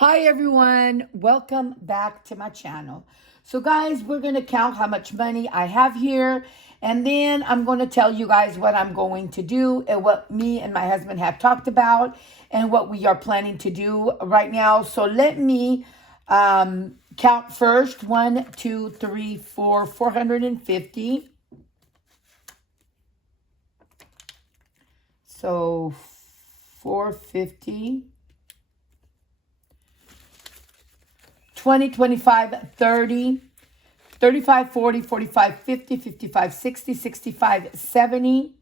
Hi everyone, welcome back to my channel. So guys, we're going to count how much money I have here, and then I'm going to tell you guys what I'm going to do and what me and my husband have talked about and what we are planning to do right now. So let me count first. 1, 2, 3, 4, 450. So 450. 20, 25, 30, 35, 40, 45, 50, 55, 60, 65, 70.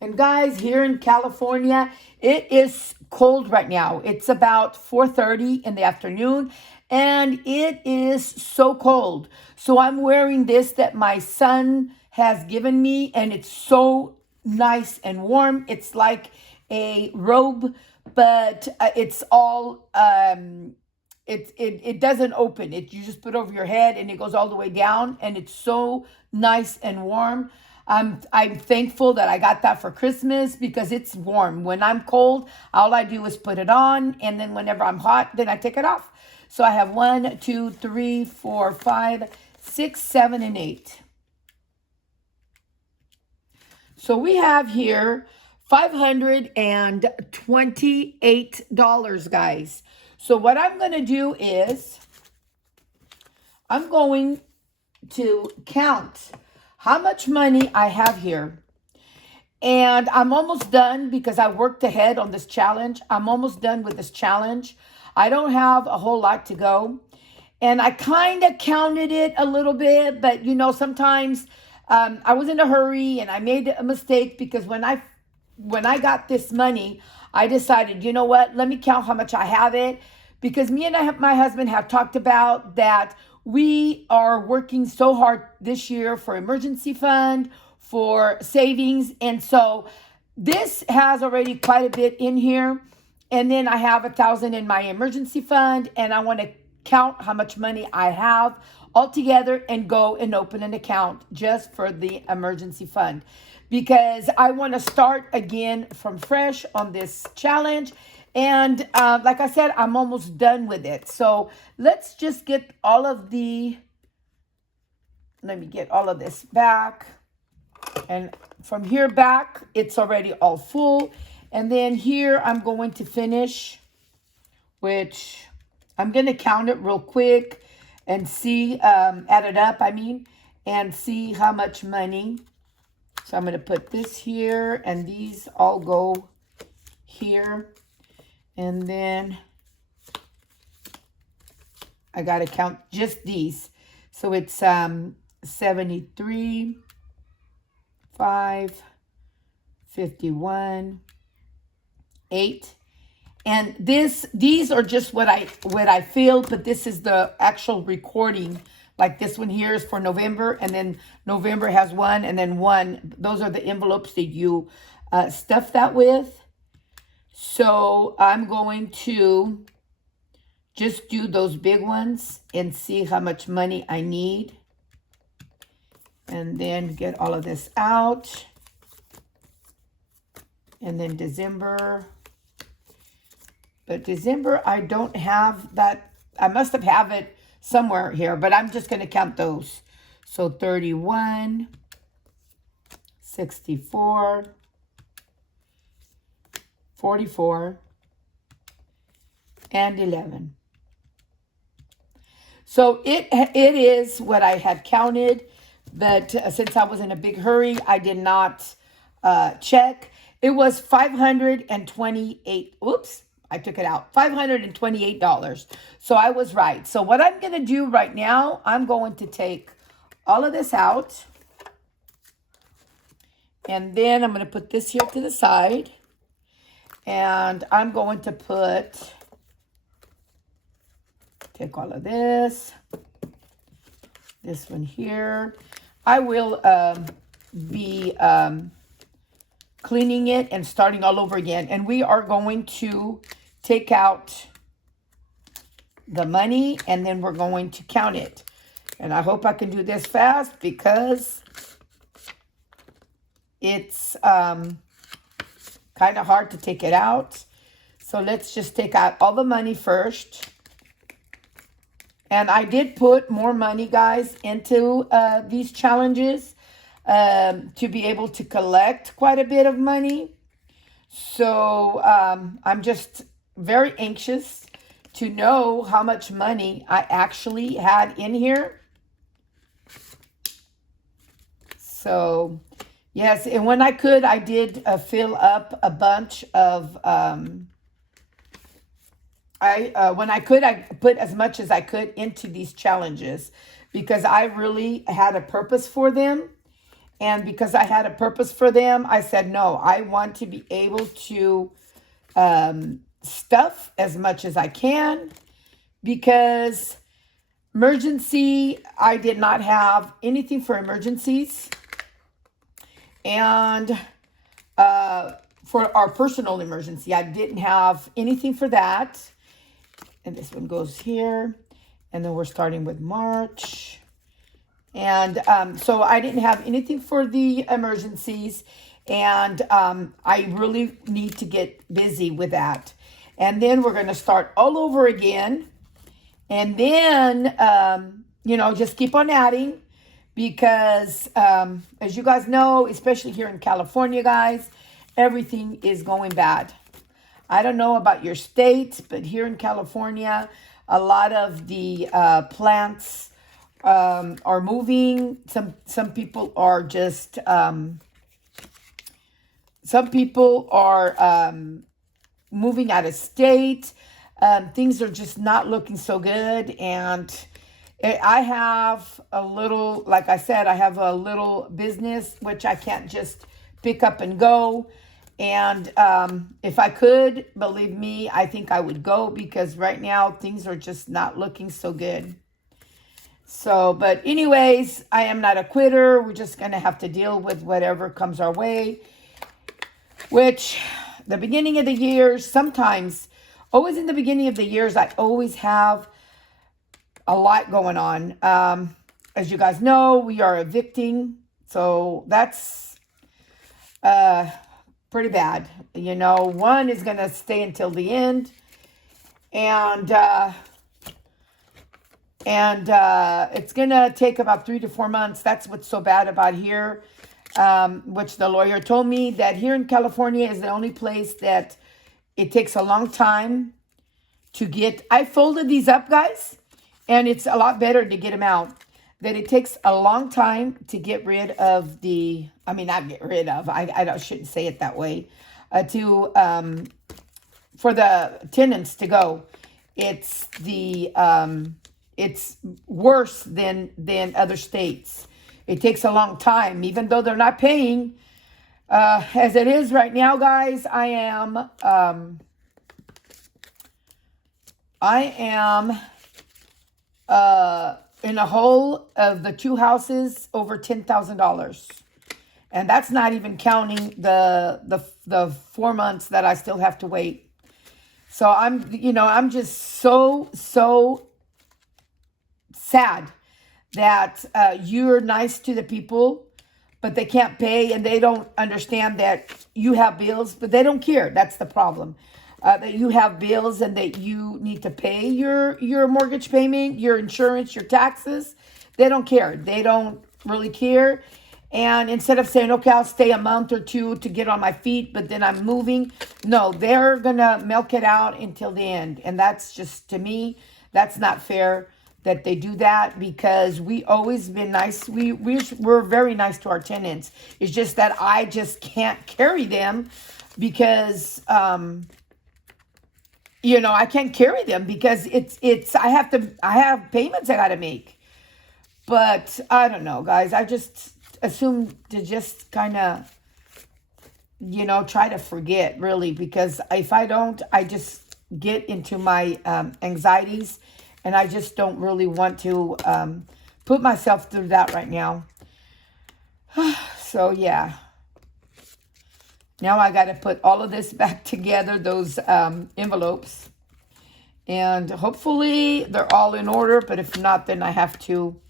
And guys, here in California, it is cold right now. It's about 4:30 in the afternoon, and it is so cold. So I'm wearing this that my son has given me, and it's so nice and warm. It's like a robe, but it's all it doesn't open. It you just put over your head and it goes all the way down, and it's so nice and warm. I'm thankful that I got that for Christmas because it's warm. When I'm cold, all I do is put it on, and then whenever I'm hot, then I take it off. So I have 1, 2, 3, 4, 5, 6, 7, and 8. So we have here $528, guys. So what I'm going to do is I'm going to count how much money I have here. And I'm almost done because I worked ahead on this challenge. I'm almost done with this challenge. I don't have a whole lot to go. And I kind of counted it a little bit, but you know, sometimes I was in a hurry and I made a mistake because when I got this money, I decided, you know what, let me count how much I have it, because me and my husband have talked about that we are working so hard this year for emergency fund, for savings. And so this has already quite a bit in here. And then I have 1,000 in my emergency fund, and I want to count how much money I have altogether and go and open an account just for the emergency fund, because I want to start again from fresh on this challenge. And like I said, I'm almost done with it. So let's just get all of let me get all of this back. And from here back, it's already all full. And then here I'm going to finish, which I'm going to count it real quick and see, add it up, and see how much money. So I'm going to put this here, and these all go here. And then I got to count just these. So it's 73, 5, 51, 8. And these are just what I feel, but this is the actual recording. Like this one here is for November, and then November has one, and then one. Those are the envelopes that you stuff that with. So I'm going to just do those big ones and see how much money I need. And then get all of this out. And then December. But December, I don't have that. I must have it somewhere here, but I'm just going to count those. So 31, 64, 44, and 11. So it is what I had counted, but since I was in a big hurry, I did not check. It was 528. Oops, I took it out. $528. So I was right. So what I'm going to do right now, I'm going to take all of this out. And then I'm going to put this here to the side. And I'm going to take all of this one here. I will be cleaning it and starting all over again. And we are going to take out the money, and then we're going to count it. And I hope I can do this fast because it's kind of hard to take it out. So let's just take out all the money first. And I did put more money, guys, into these challenges to be able to collect quite a bit of money. So I'm just very anxious to know how much money I actually had in here. So, yes, and when I could, I did fill up a bunch of... when I could, I put as much as I could into these challenges because I really had a purpose for them. And because I had a purpose for them, I said, no, I want to be able to stuff as much as I can because emergency, I did not have anything for emergencies. And for our personal emergency, I didn't have anything for that. And this one goes here. And then we're starting with March. And so I didn't have anything for the emergencies. And I really need to get busy with that. And then we're going to start all over again. And then, just keep on adding. Because as you guys know, especially here in California, guys, everything is going bad. I don't know about your state, but here in California, a lot of the plants are moving. Some people are just moving out of state. Things are just not looking so good. And I have a little, like I said, I have a little business, which I can't just pick up and go. And if I could, believe me, I think I would go because right now things are just not looking so good. So, but anyways, I am not a quitter. We're just going to have to deal with whatever comes our way, which the beginning of the year, sometimes, always in the beginning of the years, I always have a lot going on. As you guys know, we are evicting. So that's pretty bad. One is going to stay until the end. And it's going to take about 3 to 4 months. That's what's so bad about here, which the lawyer told me that here in California is the only place that it takes a long time to get. I folded these up, guys, and it's a lot better to get them out. That it takes a long time to get rid of the, not get rid of, I shouldn't say it that way, for the tenants to go. It's it's worse than other states. It takes a long time, even though they're not paying. As it is right now, guys, I am in a hole of the 2 houses over $10,000. And that's not even counting the 4 months that I still have to wait. So I'm just so sad that you're nice to the people, but they can't pay and they don't understand that you have bills, but they don't care. That's the problem. That you have bills and that you need to pay your mortgage payment, your insurance, your taxes. They don't care. They don't really care. And instead of saying, okay, I'll stay a month or 2 to get on my feet, but then I'm moving. No, they're going to milk it out until the end. And that's just, to me, that's not fair that they do that because we always been nice. We're very nice to our tenants. It's just that I just can't carry them because, I can't carry them because I have payments I got to make. But I don't know, guys. I just assume to just kind of, try to forget really, because if I don't, I just get into my anxieties and I just don't really want to put myself through that right now. So yeah. Now I got to put all of this back together, those envelopes. And hopefully they're all in order. But if not, then I have to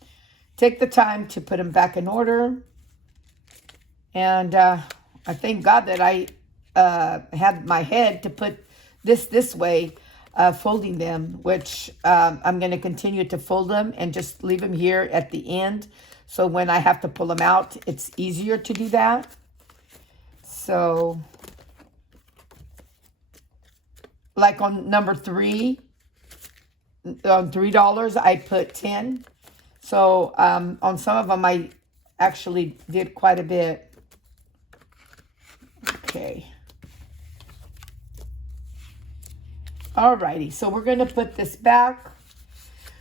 take the time to put them back in order. And I thank God that I had my head to put this way, folding them, which I'm going to continue to fold them and just leave them here at the end. So when I have to pull them out, it's easier to do that. So like on number 3, on $3, I put 10. So on some of them, I actually did quite a bit. Okay. Alrighty, so we're going to put this back.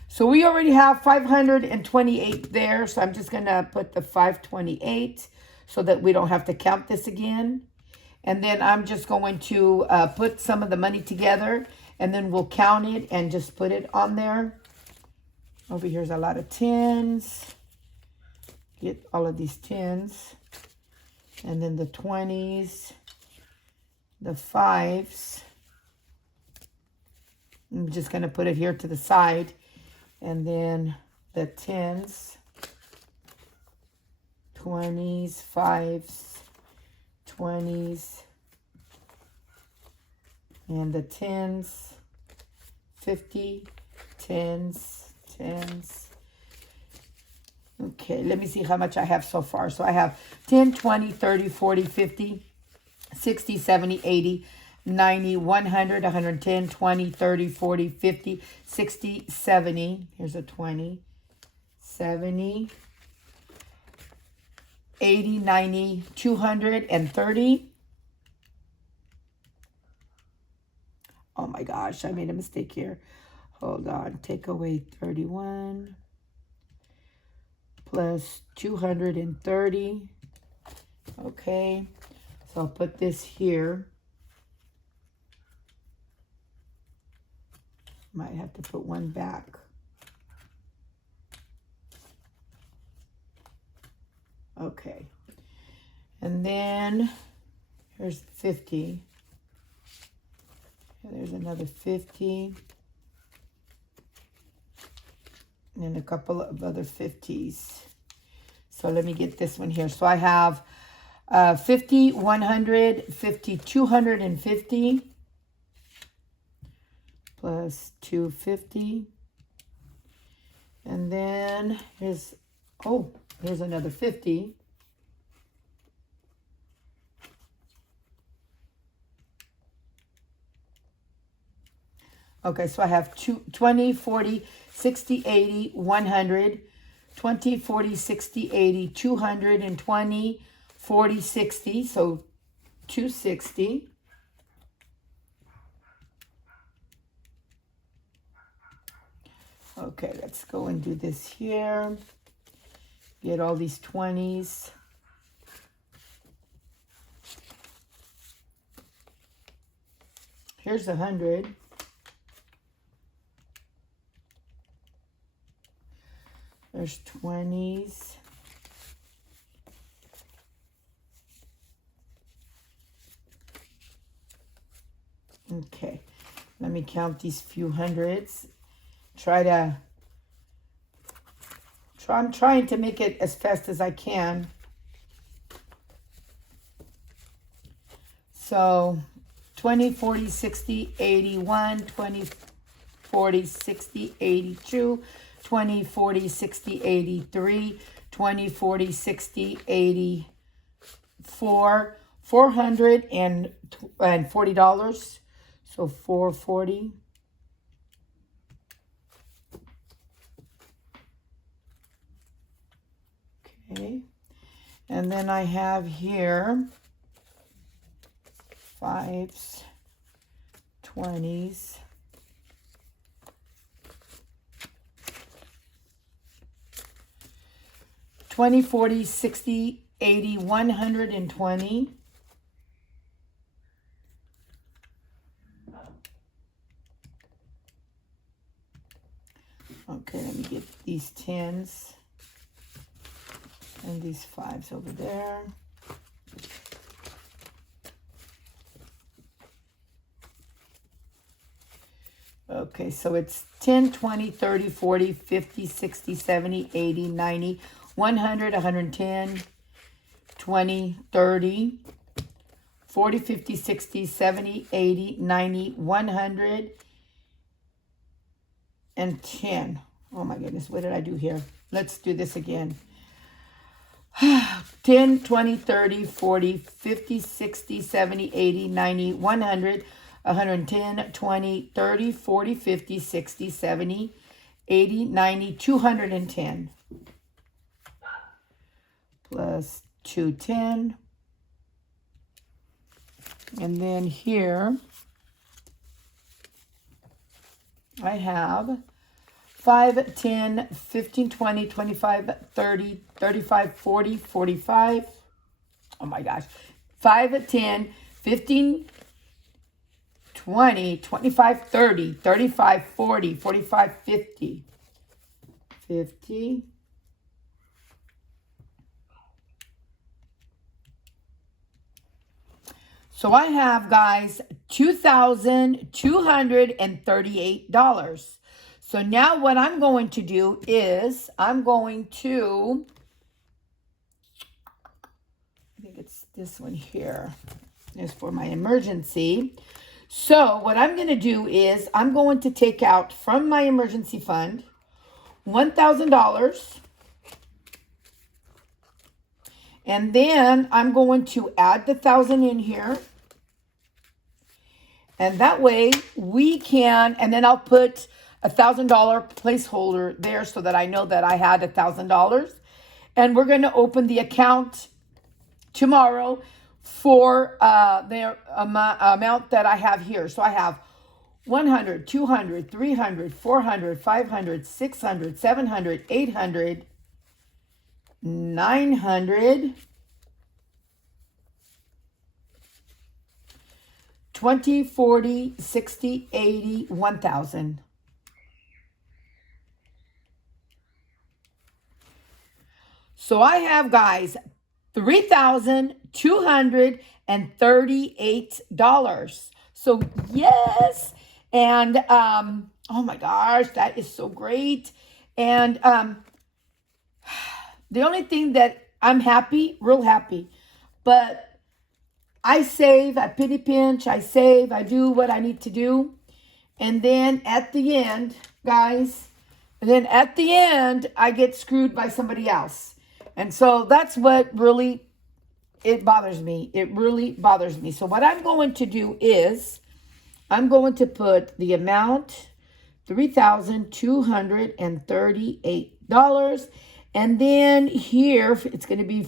So we already have 528 there, so I'm just going to put the 528 so that we don't have to count this again. And then I'm just going to put some of the money together, and then we'll count it and just put it on there. Over here's a lot of 10s. Get all of these 10s. And then the 20s. The 5s. I'm just going to put it here to the side. And then the 10s. 20s, 5s, 20s. And the 10s. 50, 10s, 10s. Okay, let me see how much I have so far. So I have 10, 20, 30, 40, 50, 60, 70, 80, 90, 100, 110, 20, 30, 40, 50, 60, 70. Here's a 20, 70, 80, 90, 230. Oh my gosh, I made a mistake here. Hold on, take away 31 plus 230. Okay, so I'll put this here. Might have to put one back. Okay, and then here's 50. And there's another 50. And a couple of other 50s. So let me get this one here. So I have 50, 100, 50, 250 plus 250. And then here's another 50. Okay, so I have 20, 40, 60, 80, 100, 20, 40, 60, 80, 220, 40, 60, so 260. Okay, let's go and do this here. Get all these 20s. Here's 100. There's 20s. Okay, let me count these few hundreds. I'm trying to make it as fast as I can. So 20, 40, 60, 81, 20, 40, 60, 82, 20, 40, 60, 83, 20, 40, 60, 84, $440. So 440. Okay. And then I have here 5s, 20s. 20, 40, 60, 80, 120. Okay, let me get these 10s and these 5s over there. Okay, so it's 10, 20, 30, 40, 50, 60, 70, 80, 90, 100, 110, 20, 30, 40, 50, 60, 70, 80, 90, 100, and 10. Oh my goodness, what did I do here? Let's do this again. 10, 20, 30, 40, 50, 60, 70, 80, 90, 100, 110, 20, 30, 40, 50, 60, 70, 80, 90, 210. Plus 210. And then here I have 5, 10, 15, 20, 25, 30, 35, 40, 45. Oh my gosh. 5, 10, 15, 20, 25, 30, 35, 40, 45, 50. 50. So I have, guys, $2,238. So now what I'm going to do is I'm going to, I think it's this one here, is for my emergency. So what I'm going to do is I'm going to take out from my emergency fund $1,000. And then I'm going to add the 1,000 in here. And that way we can, and then I'll put $1,000 placeholder there so that I know that I had $1,000. And we're going to open the account tomorrow for the amount that I have here. So I have 100, 200, 300, 400, 500, 600, 700, 800, 900, 20, 40, 60, 80, 1,000. So I have, guys, $3,238. So yes, and oh my gosh, that is so great. And the only thing that I'm happy, real happy, but I save, I pity pinch, I save, I do what I need to do. And then at the end, guys, I get screwed by somebody else. And so that's what really, it bothers me. It really bothers me. So what I'm going to do is I'm going to put the amount, $3,238. And then here, it's going to be